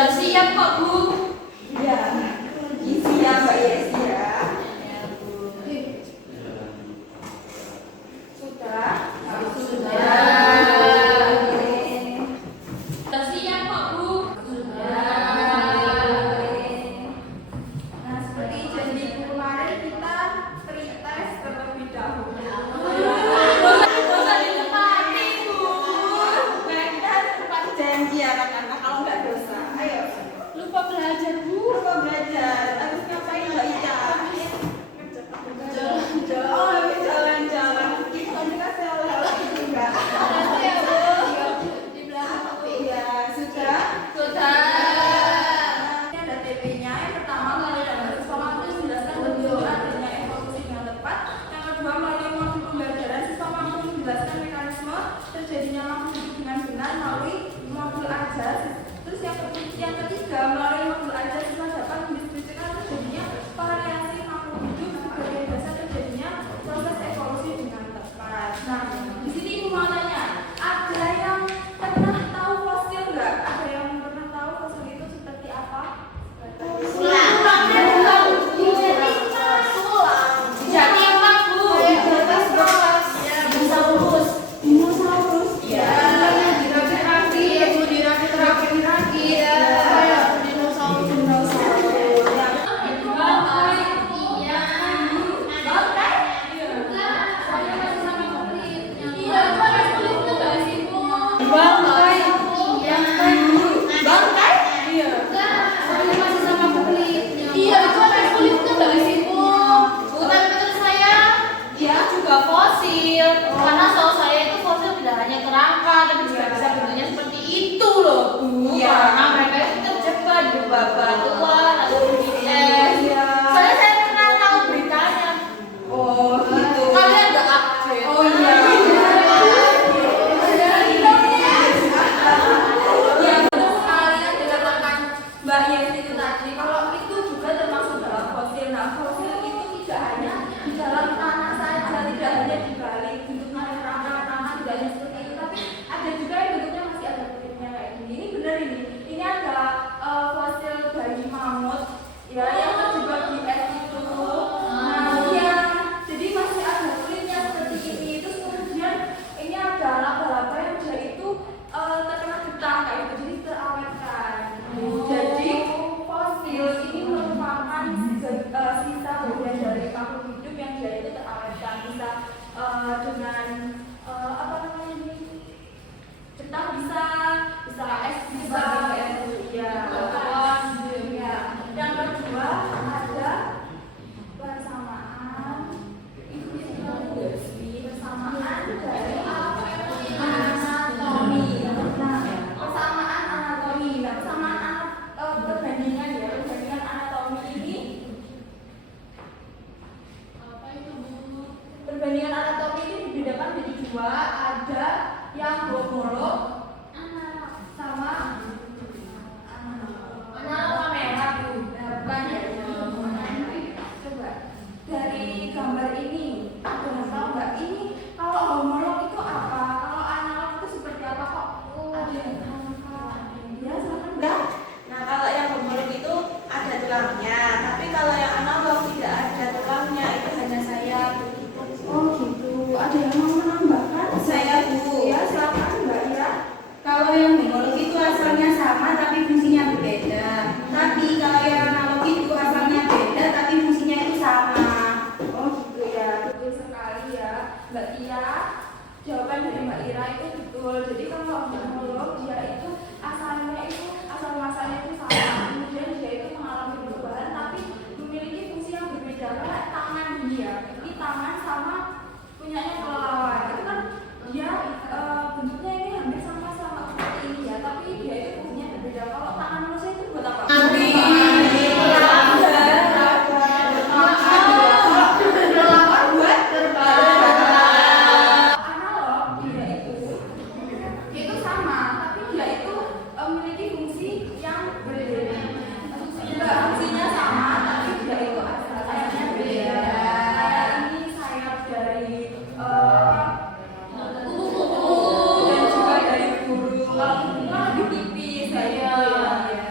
Sudah siap kok, Bu. Ya, siap Mbak Yesi ya. Ya, Bu. Sudah? Sudah. Sudah siap kok, Bu. Sudah. Nah, seperti janji kemarin kita pretest terlebih dahulu. Dosa ditepati, Bu. Benar, tepat janji anak-anak kalau nggak dosa. Ayo. Lupa belajar, Bu. Lupa belajar. Harus ngapain Mbak Ica? Jalan-jalan. Oh, habis jalan-jalan. Kita dikasih oleh-oleh juga. Makasih ya, Bu. Di belakang, Bu. Iya, sudah. Sudah. Ini ada TP-nya. Yang pertama melalui data siswa mampu menjelaskan bentuk adanya evolusi dengan tepat. Yang kedua melalui modul pembelajaran siswa mampu menjelaskan mekanisme terjadinya lampu hidup dengan benar melalui modul ajar. Terus yang ketiga melalui modul ajar siswa dapat mendiskusikan terjadinya variasi makhluk hidup sebagai dasar terjadinya proses evolusi dengan tepat. Nah, di sini ibu mau tanya, ada yang pernah tahu fosil nggak? Ada yang pernah tahu fosil itu seperti apa? Jadi apa, Bu? Dinosaurus. Ya, dirakit-rakit, Bu, dirakit-rakit. Ya, dinosaurus. Bangkai. Iya. Bangkai? Saya masih sama kulitnya. Iya, cuma ada kulitnya nggak sih, Bu? Bangkai. Iya. Bangkai? Iya. Saya masih sama kulitnya. Iya, cuma ada kulitnya nggak sih, Bu? Bukan menurut saya, dia juga fosil. Karena setahu saya itu fosil tidak hanya kerangka, tapi juga bisa bentuknya seperti itu loh, Bu. Iya. Karena mereka itu terjebak di bebatuan atau di es. Iya. Soalnya saya pernah tahu beritanya. Oh, gitu. Kalian nggak update? Oh, iya. Ya, betul sekali yang dikatakan Mbak Yesi itu tadi. Kalau itu juga termasuk dalam fosil. Nah, fosil itu tidak hanya di dalam tanah saja, tidak hanya di balik bentuknya kerangka tanah, tidak hanya seperti itu, tapi ada juga yang bentuknya masih ada kulitnya kayak gini. Ini benar ini. Ini ada fosil bayi mamut ya yang terjebak di es itu. Nah, iya. Jadi masih ada kulitnya seperti ini. Terus kemudian ini ada laba-laba yang dia itu terkena getah kayak gitu, jadi terawetkan. Jadi fosil ini merupakan sisa bagian dari makhluk hidup yang dia itu terawetkan, bisa dengan apa namanya ini, getah bisa es bisa ya. Ya. Yang kedua ada persamaan persamaan dari anatomi. Nah, persamaan anatomi. Nah, persamaan perbandingan ya, perbandingan anatomi ini. Apa itu, Bu? Perbandingan anatomi ini dibedakan menjadi dua, ada yang homolog sama Analog merah, Bu. nah, bukan ya. Coba dari gambar ini ada yang tahu nggak ini kalau homolog itu apa? Kalau analog itu seperti apa kok? Ada yang tahu? Ya, silakan. Enggak. Nah, kalau yang homolog itu ada tulangnya, tapi kalau yang analog tidak ada tulangnya, itu hanya sayap begitu. Oh gitu. Ada yang mau menambahkan? Saya, Bu. Ya, silakan Mbak Ira. Kalau yang homolog itu asalnya sama tapi fungsinya berbeda. Tapi kalau yang analog itu asalnya beda tapi fungsinya itu sama. Oh gitu ya, betul sekali ya Mbak Tia. Jawaban dari Mbak Ira itu betul. Jadi kalau homolog dia itu asalnya itu asal muasalnya itu sama, kemudian dia itu mengalami perubahan tapi memiliki fungsi yang berbeda. Kayak tangan dia, ini tangan sama punyanya kelelawar. Itu kan dia bentuknya ini hampir sama seperti ini ya, tapi dia itu fungsinya berbeda. Kalau tangan manusia itu buat apa? Kelelawar buat analog dia itu sama, tapi dia itu memiliki fungsi yang berbeda. Fungsinya sama, tapi dia itu ada sayapnya beda. Kayak ini sayap dari kupu-kupu dan juga dari burung. Kalau burung kan lebih tipis kayak gitu ya.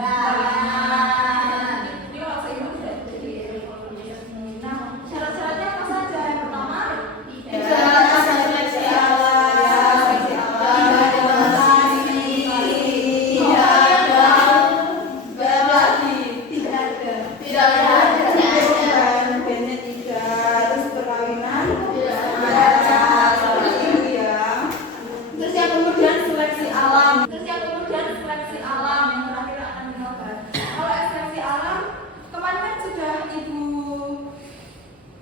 Ini kalau saya itu sudah jadi evaluasi. Nah, syarat-syaratnya apa saja? Yang pertama, terus yang kemudian seleksi alam. Yang terakhir akan dinobat. Kalau seleksi alam, kemarin kan sudah Ibu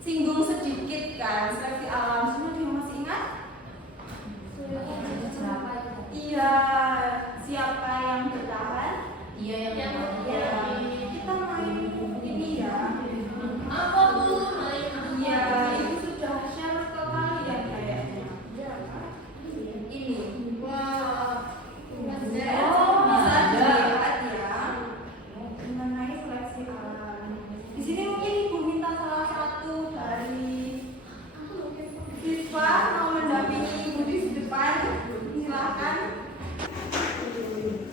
singgung sedikit kan seleksi alam. Semua ada yang masih ingat? Iya, siapa yang bertahan? Iya yang Iya. Kita main ini ya. apa tuh main Iya, itu sudah share ke kalian kayaknya. Ini. Bisa dilihat ya mengenai seleksi alam. Di sini mungkin Ibu minta salah satu dari siswa mau mendampingi Ibu di depan. Silakan.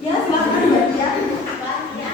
Ya, silakan Mbak Tia. ya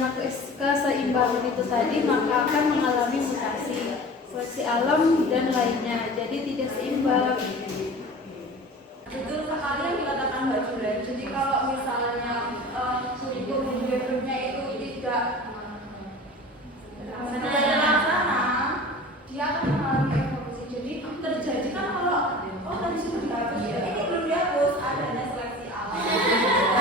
karena keseimbangan itu tadi maka akan mengalami mutasi, seleksi alam dan lainnya. Jadi tidak seimbang. Betul sekali yang dikatakan Mbak Julen. Jadi kalau misalnya kurikulum behaviornya itu tidak terlaksana, dia akan mengalami evolusi. Jadi terjadi kan kalau tadi sudah dihapus, ini belum dihapus, adanya seleksi alam,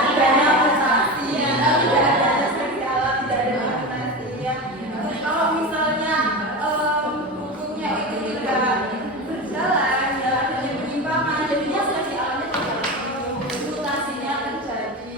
adanya mutasi, tidak adanya seleksi alam, tidak ada mutasi. Ya. Terus kalau misalnya hukumnya itu tidak berjalan, ya adanya penyimpangan, jadinya seleksi alamnya tidak mutasinya terjadi.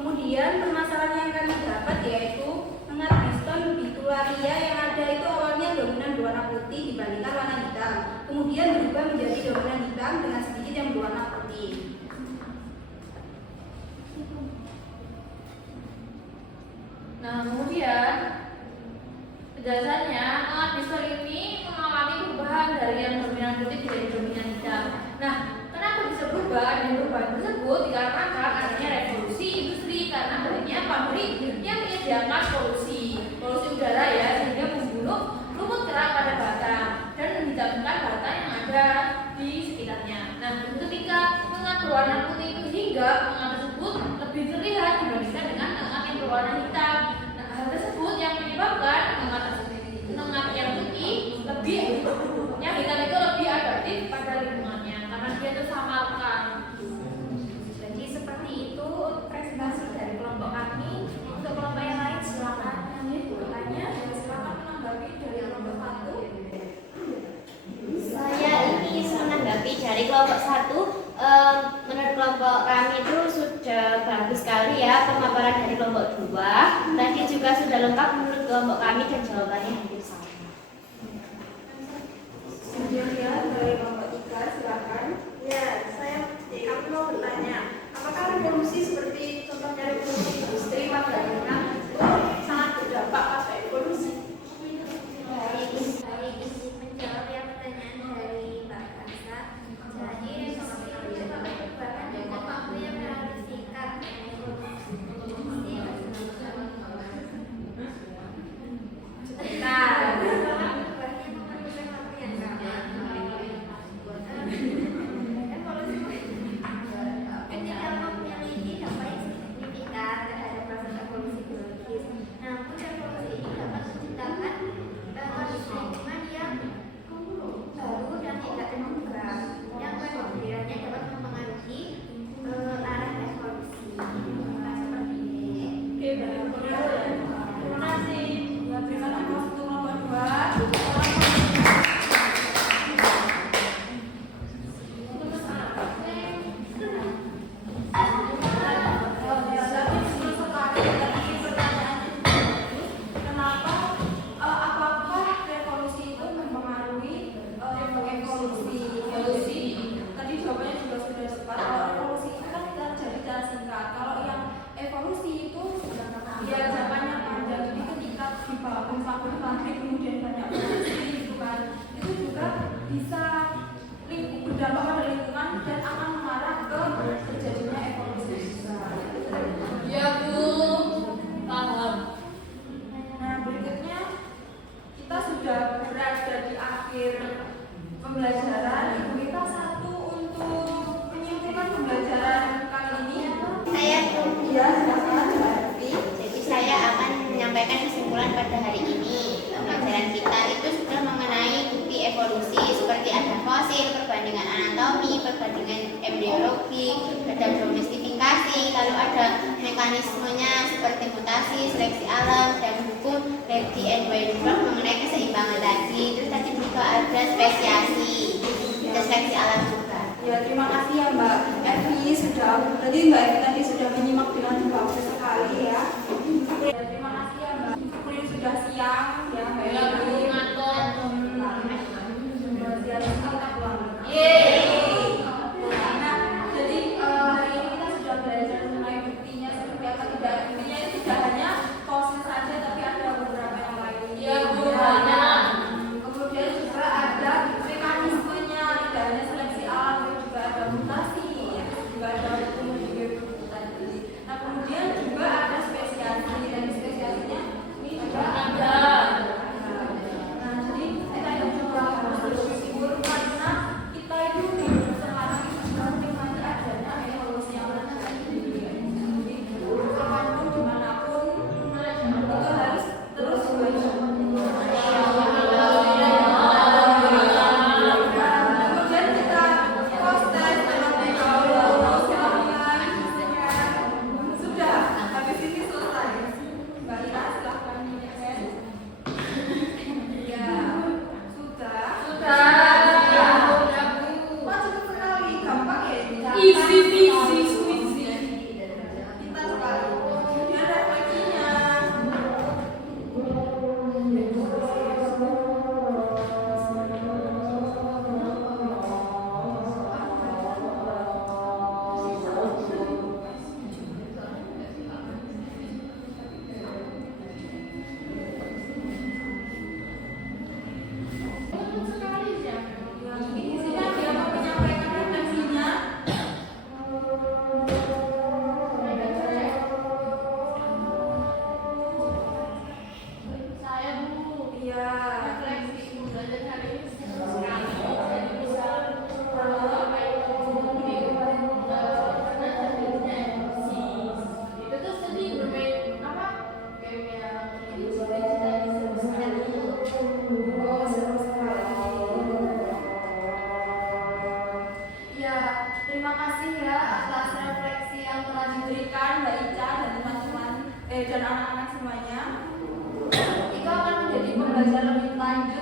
Kemudian permasalahan yang kami dapat yaitu mengat Biston bitularia yang ada itu awalnya dominan berwarna putih dibandingkan warna hitam, kemudian berubah menjadi dominan hitam dengan sedikit yang berwarna putih. Nah, kemudian penjelasannya mengat Biston ini mengalami perubahan dari yang dominan putih menjadi dominan hitam. Nah, kenapa bisa berubah? Dan perubahan tersebut dikarenakan adanya revolusi industri karena adanya pabrik yang menyediakan polusi udara ya, sehingga membunuh lumut kerak pada bata dan menghitamkan bata yang ada di sekitarnya. Nah, ketika mengat berwarna putih itu hingga mengat tersebut lebih terlihat dibandingkan dengan mengat yang berwarna hitam. Nah, hal tersebut yang menyebabkan mengat yang putih lebih yang hitam itu lebih adaptif pada lingkungannya karena dia tersamarkan. Jadi seperti itu presentasi dari kelompok kami. Untuk kelompok yang lain silakan bertanya, silakan menanggapi dari kelompok satu. Saya ini menanggapi dari kelompok satu. Menurut kelompok kami itu sudah bagus sekali ya pemaparan dari kelompok 2. Tadi juga sudah lengkap menurut kelompok kami dan jawabannya hampir sama. Kemudian dari kelompok 3 silakan. Ya, kami mau bertanya, apakah revolusi seperti contohnya revolusi industri pada zaman itu sangat berdampak pada evolusi? Baik, izin menjawab yang pertanyaan dari Mbak berdampak pada lingkungan dan akan mengarah ke terjadinya evolusi besar. Ya Bu, paham. Nah, berikutnya kita sudah berada di akhir pembelajaran. Ibu Ita satu untuk menyimpulkan pembelajaran kali ini. Saya Ya, silakan. Jadi saya akan menyampaikan kesimpulan pada hari ini. Pembelajaran kita itu sudah mengenai bukti evolusi seperti ada fosil, perbandingan anatomi, perbandingan embriologi, ada domestifikasi, lalu ada mekanismenya seperti mutasi, seleksi alam, dan hukum Lady and Weinberg mengenai keseimbangan tadi. Terus tadi juga ada spesiasi, ada seleksi alam juga. Ya, terima kasih ya Mbak Evi berarti Mbak Evi tadi sudah menyimak dengan bagus sekali ya. Ya, terima kasih ya Mbak. Kuliah sudah siang ya Mbak Ya Bu, Evi. ngantuk. Yeay. Nah, jadi hari ini kita sudah belajar mengenai buktinya seperti apa tidak. Buktinya itu tidak hanya fosil saja, tapi ada beberapa yang lain. Ya Bu, banyak. Kemudian juga ada mekanismenya, tidak hanya seleksi alam, tapi juga ada mutasi, juga ada hukum tadi. Nah, kemudian juga ada spesiasi, dan spesiasinya ini juga ada. Nah, jadi kita juga harus bersyukur karena kita itu hidup sekarang itu juga menikmati adanya evolusi yang terjadi. Jadi, kapanpun dimanapun itu harus terus bersyukur. Kemudian kita proses terlebih dahulu. Sudah, habis ini selesai. Mbak Ira, silahkan. Ya, sudah. Wah, cepat sekali, gampang ya ini. Easy peasy, squeezy. Pintar sekali. Kemudian refleksinya. Ini sini dia mau menyampaikan refleksinya. Saya Bu, Iya. refleksi belajar hari ini senang sekali. Jadi bisa apa itu karena terjadinya evolusi. Itu tuh tadi bermain apa? Kayak ini cita-cita seru sekali. Oh, seru sekali. Ya, terima kasih ya atas refleksi yang telah diberikan Mbak Ica dan teman-teman dan anak-anak semuanya. Itu akan menjadi pembelajaran lebih lanjut